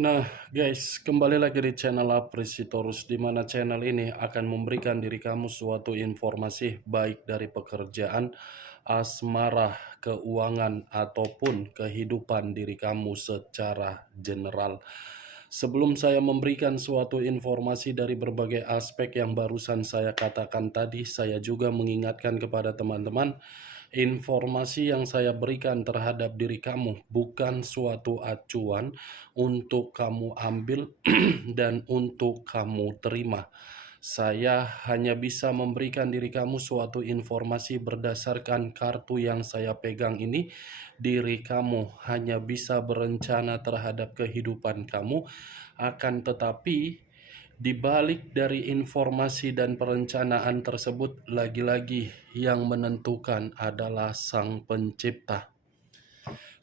Nah, guys, kembali lagi di channel Apresitorus, di mana channel ini akan memberikan diri kamu suatu informasi baik dari pekerjaan, asmara, keuangan, ataupun kehidupan diri kamu secara general. Sebelum saya memberikan suatu informasi dari berbagai aspek yang barusan saya katakan tadi, saya juga mengingatkan kepada teman-teman, informasi yang saya berikan terhadap diri kamu bukan suatu acuan untuk kamu ambil dan untuk kamu terima. Saya hanya bisa memberikan diri kamu suatu informasi berdasarkan kartu yang saya pegang ini. Diri kamu hanya bisa berencana terhadap kehidupan kamu, akan tetapi di balik dari informasi dan perencanaan tersebut, lagi-lagi yang menentukan adalah Sang Pencipta.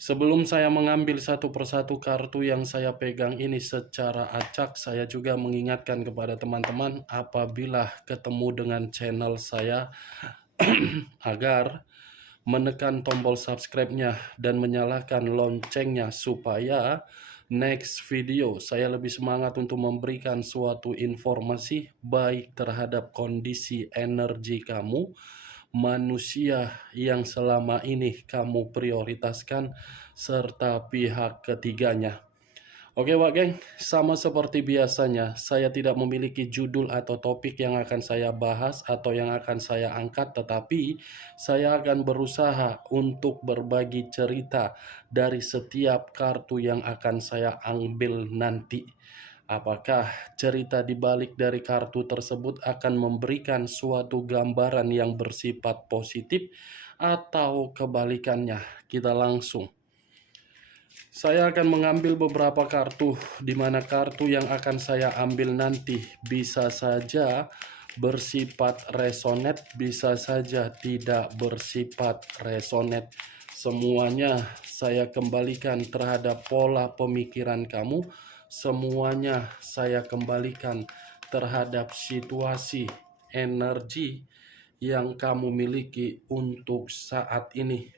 Sebelum saya mengambil satu persatu kartu yang saya pegang ini secara acak, saya juga mengingatkan kepada teman-teman apabila ketemu dengan channel saya agar menekan tombol subscribe-nya dan menyalakan loncengnya supaya next video saya lebih semangat untuk memberikan suatu informasi baik terhadap kondisi energi kamu, manusia yang selama ini kamu prioritaskan, serta pihak ketiganya. Oke Wak Geng, sama seperti biasanya, saya tidak memiliki judul atau topik yang akan saya bahas atau yang akan saya angkat, tetapi saya akan berusaha untuk berbagi cerita dari setiap kartu yang akan saya ambil nanti. Apakah cerita di balik dari kartu tersebut akan memberikan suatu gambaran yang bersifat positif atau kebalikannya? Kita langsung. Saya akan mengambil beberapa kartu, di mana kartu yang akan saya ambil nanti bisa saja bersifat resonate, bisa saja tidak bersifat resonate. Semuanya saya kembalikan terhadap pola pemikiran kamu, semuanya saya kembalikan terhadap situasi energi yang kamu miliki untuk saat ini.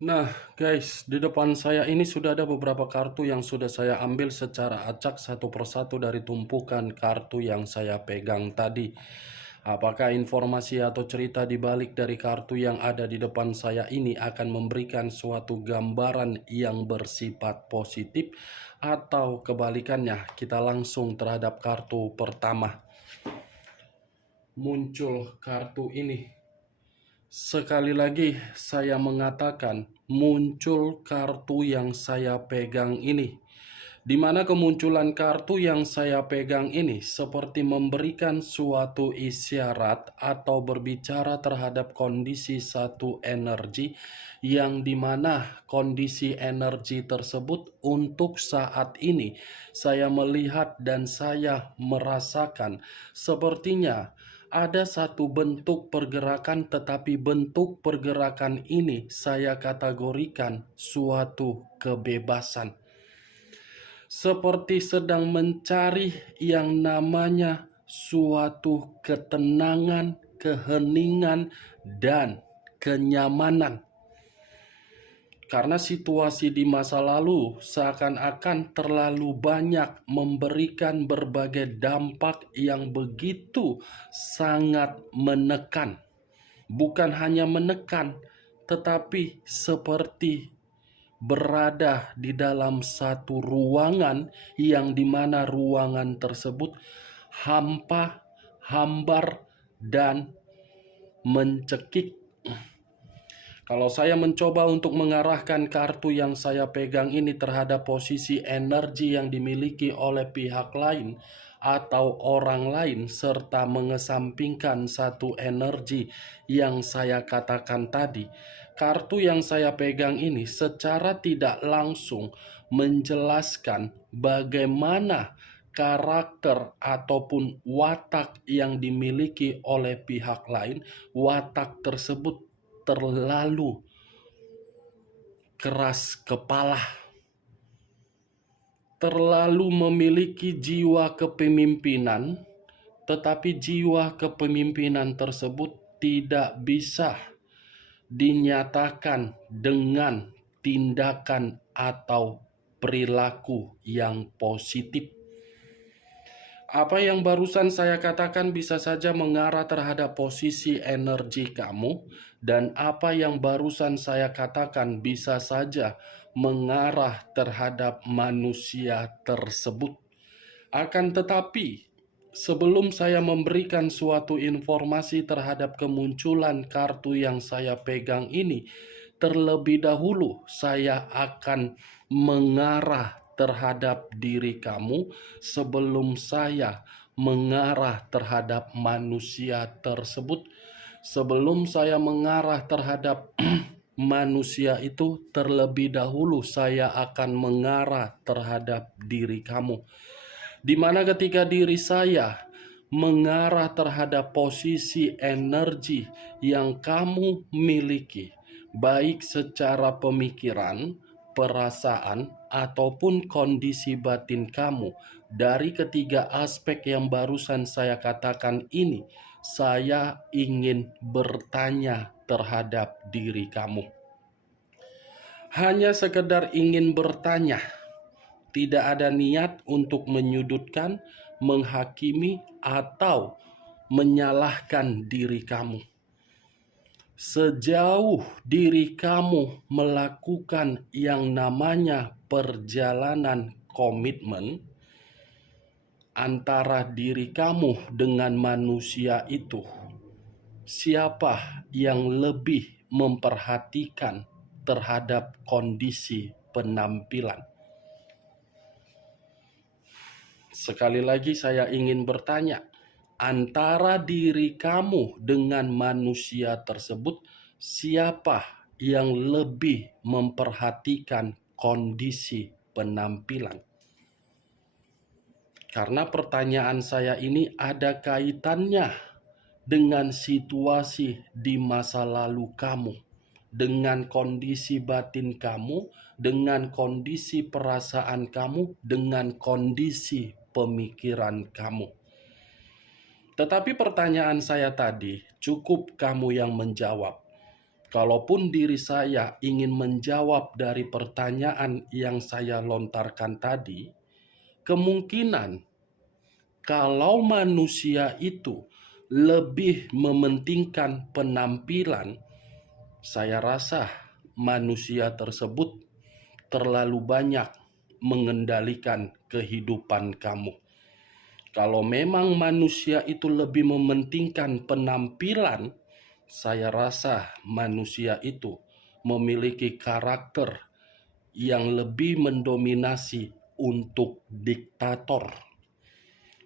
Nah guys, di depan saya ini sudah ada beberapa kartu yang sudah saya ambil secara acak satu persatu dari tumpukan kartu yang saya pegang tadi. Apakah informasi atau cerita di balik dari kartu yang ada di depan saya ini akan memberikan suatu gambaran yang bersifat positif atau kebalikannya? Kita langsung terhadap kartu pertama. Muncul kartu ini. Sekali lagi saya mengatakan muncul kartu yang saya pegang ini, di mana kemunculan kartu yang saya pegang ini seperti memberikan suatu isyarat atau berbicara terhadap kondisi satu energi, yang dimana kondisi energi tersebut untuk saat ini saya melihat dan saya merasakan sepertinya ada satu bentuk pergerakan, tetapi bentuk pergerakan ini saya kategorikan suatu kebebasan. Seperti sedang mencari yang namanya suatu ketenangan, keheningan, dan kenyamanan. Karena situasi di masa lalu seakan-akan terlalu banyak memberikan berbagai dampak yang begitu sangat menekan. Bukan hanya menekan, tetapi seperti berada di dalam satu ruangan yang dimana ruangan tersebut hampa, hambar, dan mencekik. Kalau saya mencoba untuk mengarahkan kartu yang saya pegang ini terhadap posisi energi yang dimiliki oleh pihak lain atau orang lain, serta mengesampingkan satu energi yang saya katakan tadi, kartu yang saya pegang ini secara tidak langsung menjelaskan bagaimana karakter ataupun watak yang dimiliki oleh pihak lain, watak tersebut terlalu keras kepala, terlalu memiliki jiwa kepemimpinan, tetapi jiwa kepemimpinan tersebut tidak bisa dinyatakan dengan tindakan atau perilaku yang positif. Apa yang barusan saya katakan bisa saja mengarah terhadap posisi energi kamu, dan apa yang barusan saya katakan bisa saja mengarah terhadap manusia tersebut. Akan tetapi, sebelum saya memberikan suatu informasi terhadap kemunculan kartu yang saya pegang ini, terlebih dahulu saya akan mengarah terhadap diri kamu sebelum saya mengarah terhadap manusia tersebut. Sebelum saya mengarah terhadap manusia itu, terlebih dahulu saya akan mengarah terhadap diri kamu. Di mana ketika diri saya mengarah terhadap posisi energi yang kamu miliki, baik secara pemikiran, perasaan, ataupun kondisi batin kamu, dari ketiga aspek yang barusan saya katakan ini, saya ingin bertanya terhadap diri kamu. Hanya sekedar ingin bertanya, tidak ada niat untuk menyudutkan, menghakimi, atau menyalahkan diri kamu. Sejauh diri kamu melakukan yang namanya perjalanan komitmen antara diri kamu dengan manusia itu, siapa yang lebih memperhatikan terhadap kondisi penampilan? Sekali lagi saya ingin bertanya, antara diri kamu dengan manusia tersebut, siapa yang lebih memperhatikan kondisi penampilan? Karena pertanyaan saya ini ada kaitannya dengan situasi di masa lalu kamu, dengan kondisi batin kamu, dengan kondisi perasaan kamu, dengan kondisi pemikiran kamu. Tetapi pertanyaan saya tadi, cukup kamu yang menjawab. Kalaupun diri saya ingin menjawab dari pertanyaan yang saya lontarkan tadi, kemungkinan kalau manusia itu lebih mementingkan penampilan, saya rasa manusia tersebut terlalu banyak mengendalikan kehidupan kamu. Kalau memang manusia itu lebih mementingkan penampilan, saya rasa manusia itu memiliki karakter yang lebih mendominasi untuk diktator.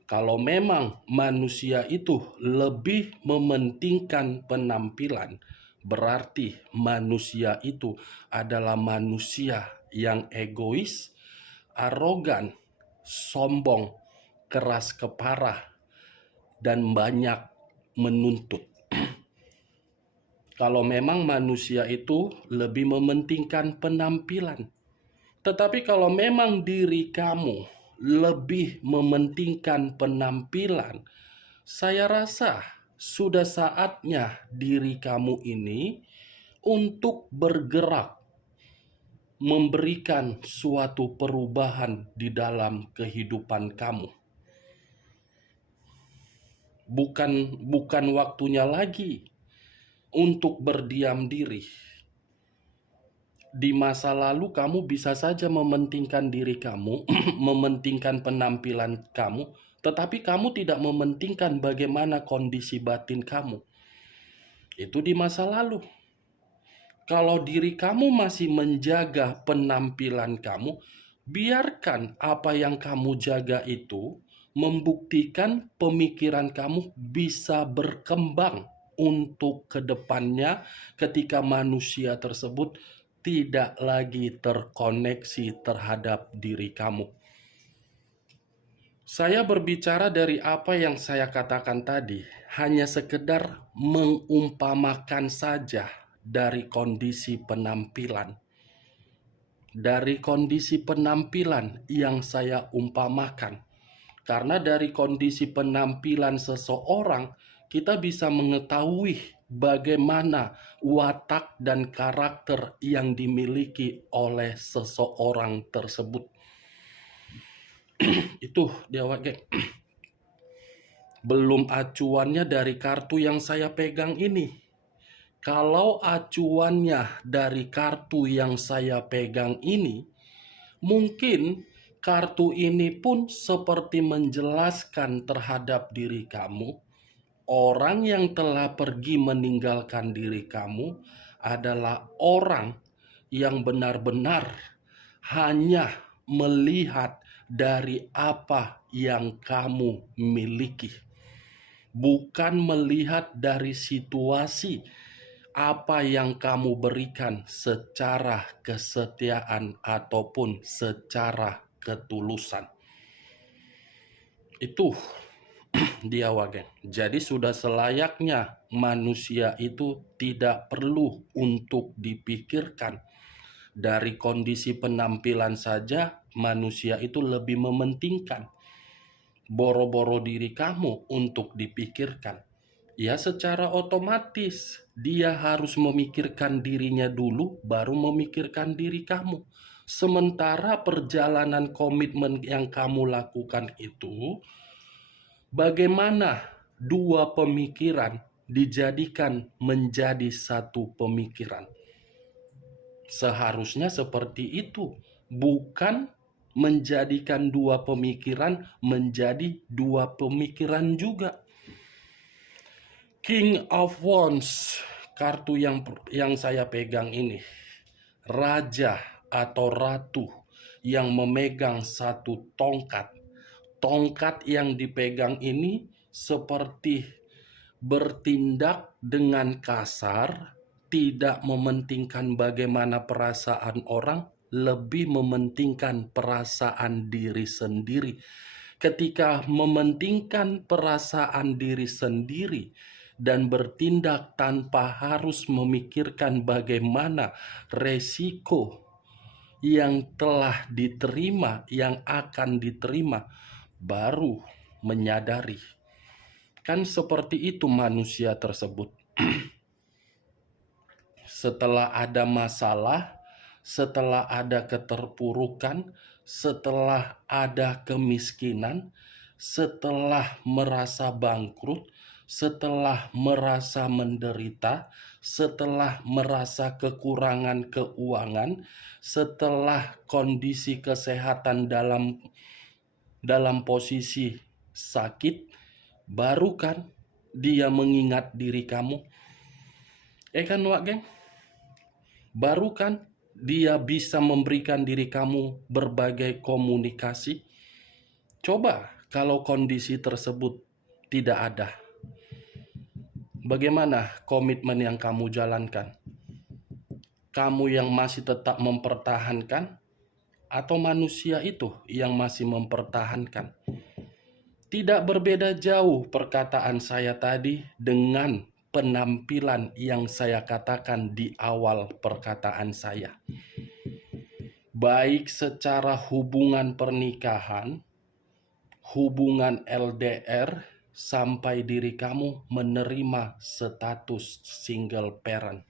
Kalau memang manusia itu lebih mementingkan penampilan, berarti manusia itu adalah manusia yang egois, arogan, sombong, keras kepala, dan banyak menuntut. Kalau memang manusia itu lebih mementingkan penampilan. Tetapi kalau memang diri kamu lebih mementingkan penampilan, saya rasa sudah saatnya diri kamu ini untuk bergerak, memberikan suatu perubahan di dalam kehidupan kamu. Bukan waktunya lagi untuk berdiam diri. Di masa lalu kamu bisa saja mementingkan diri kamu, mementingkan penampilan kamu, tetapi kamu tidak mementingkan bagaimana kondisi batin kamu. Itu di masa lalu. Kalau diri kamu masih menjaga penampilan kamu, biarkan apa yang kamu jaga itu membuktikan pemikiran kamu bisa berkembang untuk kedepannya ketika manusia tersebut tidak lagi terkoneksi terhadap diri kamu. Saya berbicara dari apa yang saya katakan tadi, hanya sekedar mengumpamakan saja dari kondisi penampilan. Dari kondisi penampilan yang saya umpamakan. Karena dari kondisi penampilan seseorang, kita bisa mengetahui bagaimana watak dan karakter yang dimiliki oleh seseorang tersebut. Itu dia geng. Belum acuannya dari kartu yang saya pegang ini. Kalau acuannya dari kartu yang saya pegang ini, mungkin kartu ini pun seperti menjelaskan terhadap diri kamu, orang yang telah pergi meninggalkan diri kamu adalah orang yang benar-benar hanya melihat dari apa yang kamu miliki, bukan melihat dari situasi apa yang kamu berikan secara kesetiaan ataupun secara ketulusan. Itu dia wagen. Jadi sudah selayaknya manusia itu tidak perlu untuk dipikirkan. Dari kondisi penampilan saja manusia itu lebih mementingkan boro-boro diri kamu untuk dipikirkan. Ya secara otomatis dia harus memikirkan dirinya dulu baru memikirkan diri kamu. Sementara perjalanan komitmen yang kamu lakukan itu, bagaimana dua pemikiran dijadikan menjadi satu pemikiran. Seharusnya seperti itu, bukan menjadikan dua pemikiran menjadi dua pemikiran juga. King of Wands, kartu yang saya pegang ini, raja atau ratu yang memegang satu tongkat. Tongkat yang dipegang ini seperti bertindak dengan kasar, tidak mementingkan bagaimana perasaan orang, lebih mementingkan perasaan diri sendiri. Ketika mementingkan perasaan diri sendiri dan bertindak tanpa harus memikirkan bagaimana resiko yang telah diterima, yang akan diterima, baru menyadari. Kan seperti itu manusia tersebut. Setelah ada masalah, setelah ada keterpurukan, setelah ada kemiskinan, setelah merasa bangkrut, setelah merasa menderita, setelah merasa kekurangan keuangan, setelah kondisi kesehatan dalam posisi sakit, baru kan dia mengingat diri kamu. Kan Wak geng? Baru kan dia bisa memberikan diri kamu berbagai komunikasi. Coba kalau kondisi tersebut tidak ada. Bagaimana komitmen yang kamu jalankan? Kamu yang masih tetap mempertahankan atau manusia itu yang masih mempertahankan? Tidak berbeda jauh perkataan saya tadi dengan penampilan yang saya katakan di awal perkataan saya. Baik secara hubungan pernikahan, hubungan LDR, sampai diri kamu menerima status single parent.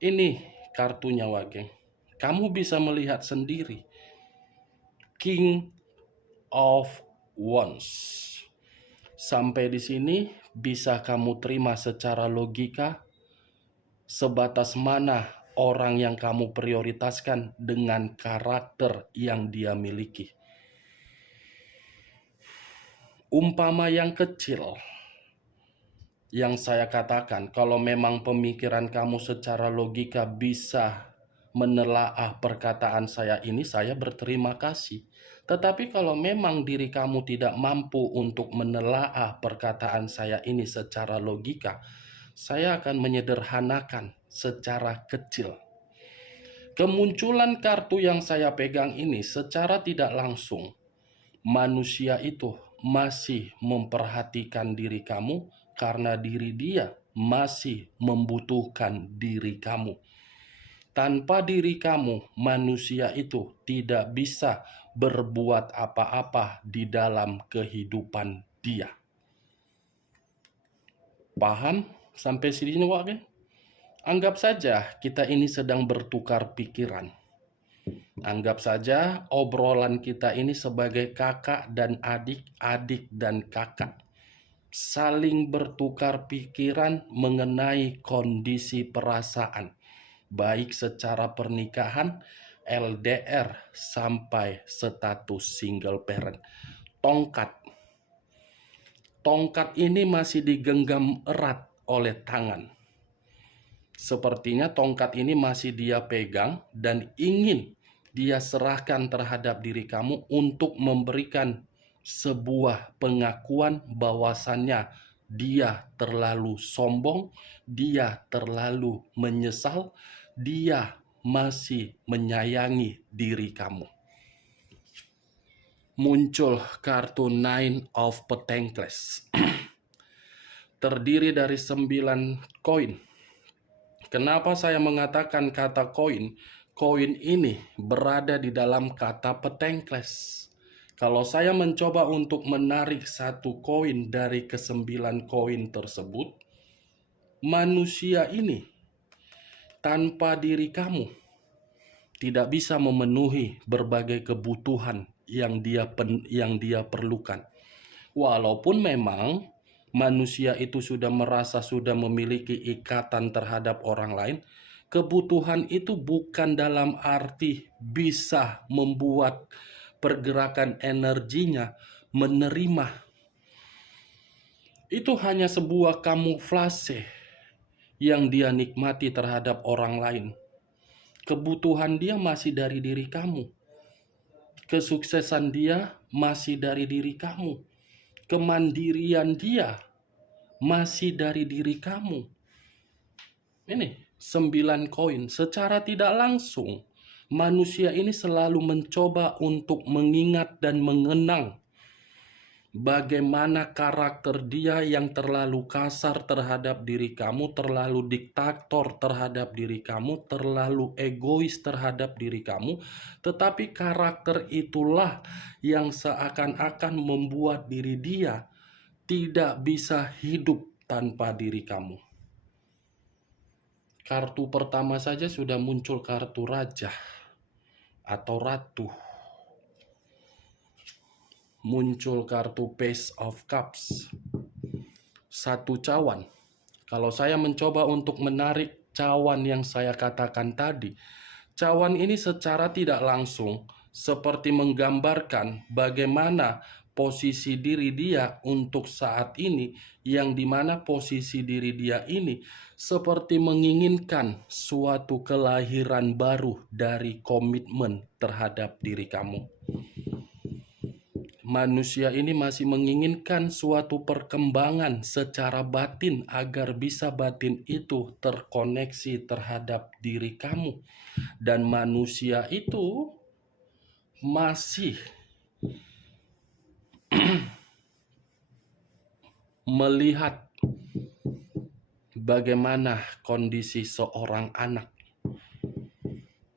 Ini kartunya Wageng. Kamu bisa melihat sendiri. King of Wands. Sampai di sini bisa kamu terima secara logika sebatas mana orang yang kamu prioritaskan dengan karakter yang dia miliki. Umpama yang kecil yang saya katakan, kalau memang pemikiran kamu secara logika bisa menelaah perkataan saya ini, saya berterima kasih. Tetapi kalau memang diri kamu tidak mampu untuk menelaah perkataan saya ini secara logika, saya akan menyederhanakan secara kecil. Kemunculan kartu yang saya pegang ini secara tidak langsung manusia itu masih memperhatikan diri kamu karena diri dia masih membutuhkan diri kamu. Tanpa diri kamu, manusia itu tidak bisa berbuat apa-apa di dalam kehidupan dia. Paham sampai sini, Wak? Anggap saja kita ini sedang bertukar pikiran. Anggap saja obrolan kita ini sebagai kakak dan adik, adik dan kakak. Saling bertukar pikiran mengenai kondisi perasaan, baik secara pernikahan, LDR, sampai status single parent. Tongkat ini masih digenggam erat oleh tangan. Sepertinya tongkat ini masih dia pegang dan ingin dia serahkan terhadap diri kamu untuk memberikan sebuah pengakuan bahwasannya dia terlalu sombong, dia terlalu menyesal, dia masih menyayangi diri kamu. Muncul kartu Nine of Pentacles. Terdiri dari 9 koin. Kenapa saya mengatakan kata koin? Koin ini berada di dalam kata Pentacles. Kalau saya mencoba untuk menarik satu koin dari ke-9 koin tersebut, manusia ini tanpa diri kamu tidak bisa memenuhi berbagai kebutuhan yang dia perlukan. Walaupun memang manusia itu sudah merasa sudah memiliki ikatan terhadap orang lain, kebutuhan itu bukan dalam arti bisa membuat pergerakan energinya menerima. Itu hanya sebuah kamuflase yang dia nikmati terhadap orang lain. Kebutuhan dia masih dari diri kamu. Kesuksesan dia masih dari diri kamu. Kemandirian dia masih dari diri kamu. Ini 9 koin. Secara tidak langsung, manusia ini selalu mencoba untuk mengingat dan mengenang bagaimana karakter dia yang terlalu kasar terhadap diri kamu, terlalu diktator terhadap diri kamu, terlalu egois terhadap diri kamu. Tetapi karakter itulah yang seakan-akan membuat diri dia tidak bisa hidup tanpa diri kamu. Kartu pertama saja sudah muncul kartu raja atau ratu. Muncul kartu Page of Cups. Satu cawan. Kalau saya mencoba untuk menarik cawan yang saya katakan tadi, cawan ini secara tidak langsung seperti menggambarkan bagaimana posisi diri dia untuk saat ini, yang dimana posisi diri dia ini seperti menginginkan suatu kelahiran baru dari komitmen terhadap diri kamu. Manusia ini masih menginginkan suatu perkembangan secara batin agar bisa batin itu terkoneksi terhadap diri kamu. Dan manusia itu masih melihat bagaimana kondisi seorang anak.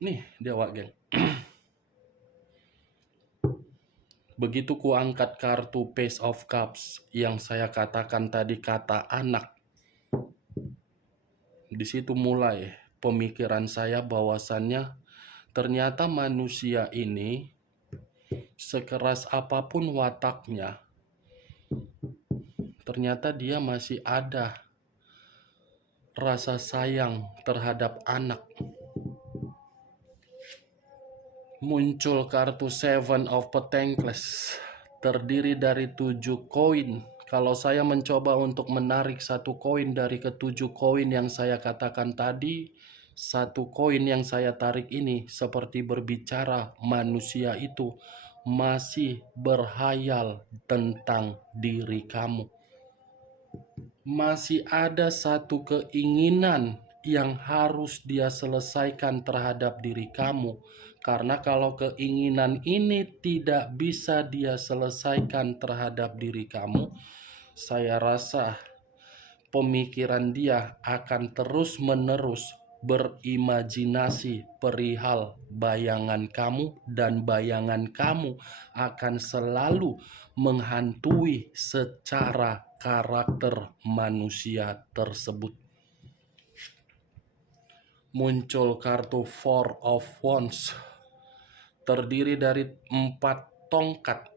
Nih dia, Wak Geng. Begitu ku angkat kartu Page of Cups yang saya katakan tadi kata anak, di situ mulai pemikiran saya bahwasannya ternyata manusia ini sekeras apapun wataknya, ternyata dia masih ada rasa sayang terhadap anak. Muncul kartu Seven of Pentacles, terdiri dari 7 koin. Kalau saya mencoba untuk menarik satu koin dari ke-7 koin yang saya katakan tadi, satu koin yang saya tarik ini seperti berbicara manusia itu masih berhayal tentang diri kamu. Masih ada satu keinginan yang harus dia selesaikan terhadap diri kamu. Karena kalau keinginan ini tidak bisa dia selesaikan terhadap diri kamu, saya rasa pemikiran dia akan terus-menerus berimajinasi perihal bayangan kamu, dan bayangan kamu akan selalu menghantui secara karakter manusia tersebut. Muncul kartu Four of Wands, terdiri dari 4 tongkat.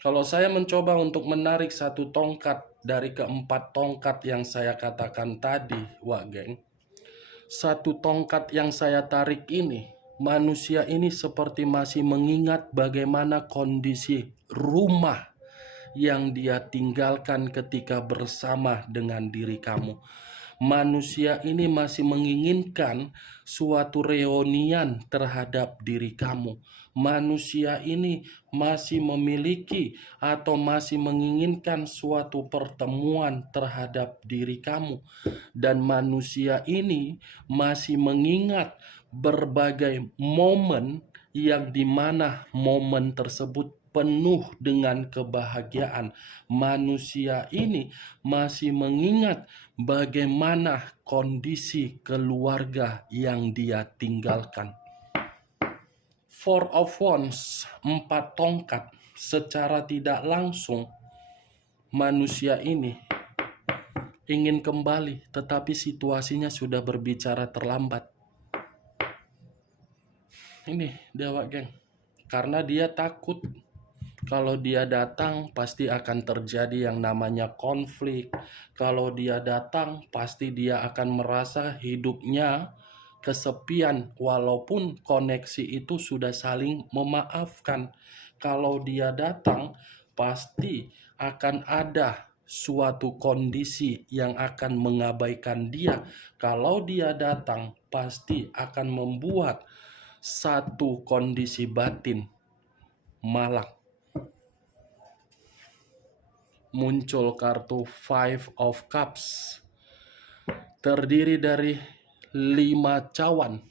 Kalau saya mencoba untuk menarik satu tongkat dari keempat tongkat yang saya katakan tadi, wah geng, satu tongkat yang saya tarik ini, manusia ini seperti masih mengingat bagaimana kondisi rumah yang dia tinggalkan ketika bersama dengan diri kamu. Manusia ini masih menginginkan suatu reunian terhadap diri kamu. Manusia ini masih memiliki atau masih menginginkan suatu pertemuan terhadap diri kamu. Dan manusia ini masih mengingat berbagai momen yang dimana momen tersebut penuh dengan kebahagiaan. Manusia ini masih mengingat bagaimana kondisi keluarga yang dia tinggalkan. Four of Wands, 4 tongkat, secara tidak langsung manusia ini ingin kembali, tetapi situasinya sudah berbicara terlambat. Ini Dewa geng, karena dia takut kalau dia datang pasti akan terjadi yang namanya konflik. Kalau dia datang pasti dia akan merasa hidupnya kesepian, walaupun koneksi itu sudah saling memaafkan. Kalau dia datang pasti akan ada suatu kondisi yang akan mengabaikan dia. Kalau dia datang pasti akan membuat satu kondisi batin malang. Muncul kartu Five of Cups, terdiri dari 5 cawan.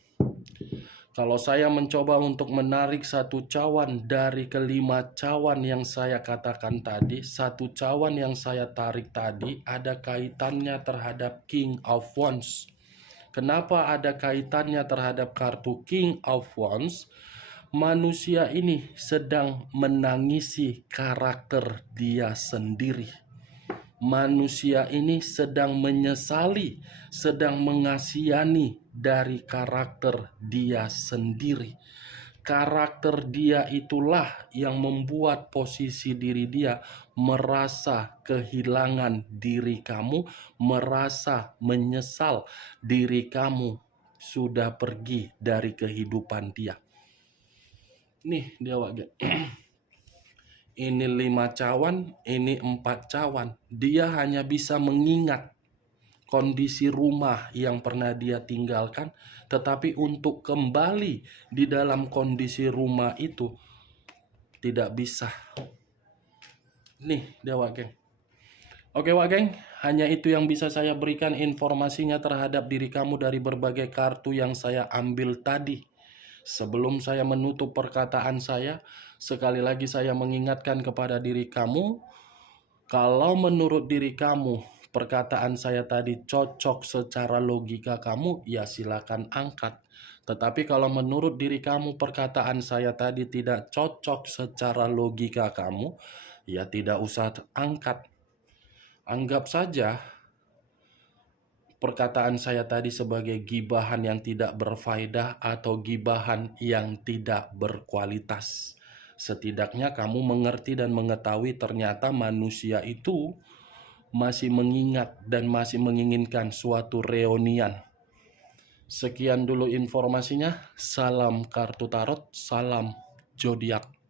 Kalau saya mencoba untuk menarik satu cawan dari kelima cawan yang saya katakan tadi, satu cawan yang saya tarik tadi ada kaitannya terhadap King of Wands. Kenapa ada kaitannya terhadap kartu King of Wands? Manusia ini sedang menangisi karakter dia sendiri. Manusia ini sedang menyesali, sedang mengasihani dari karakter dia sendiri. Karakter dia itulah yang membuat posisi diri dia merasa kehilangan diri kamu, merasa menyesal diri kamu sudah pergi dari kehidupan dia. Nih Dewa ini 5 cawan, ini 4 cawan. Dia hanya bisa mengingat kondisi rumah yang pernah dia tinggalkan, tetapi untuk kembali di dalam kondisi rumah itu tidak bisa. Nih Dewa geng. Oke Wak geng, hanya itu yang bisa saya berikan informasinya terhadap diri kamu dari berbagai kartu yang saya ambil tadi. Sebelum saya menutup perkataan saya, sekali lagi saya mengingatkan kepada diri kamu, kalau menurut diri kamu perkataan saya tadi cocok secara logika kamu, ya silakan angkat. Tetapi kalau menurut diri kamu perkataan saya tadi tidak cocok secara logika kamu, ya tidak usah angkat. Anggap saja perkataan saya tadi sebagai gibahan yang tidak berfaedah atau gibahan yang tidak berkualitas. Setidaknya kamu mengerti dan mengetahui ternyata manusia itu masih mengingat dan masih menginginkan suatu reunian. Sekian dulu informasinya. Salam kartu tarot, salam zodiak.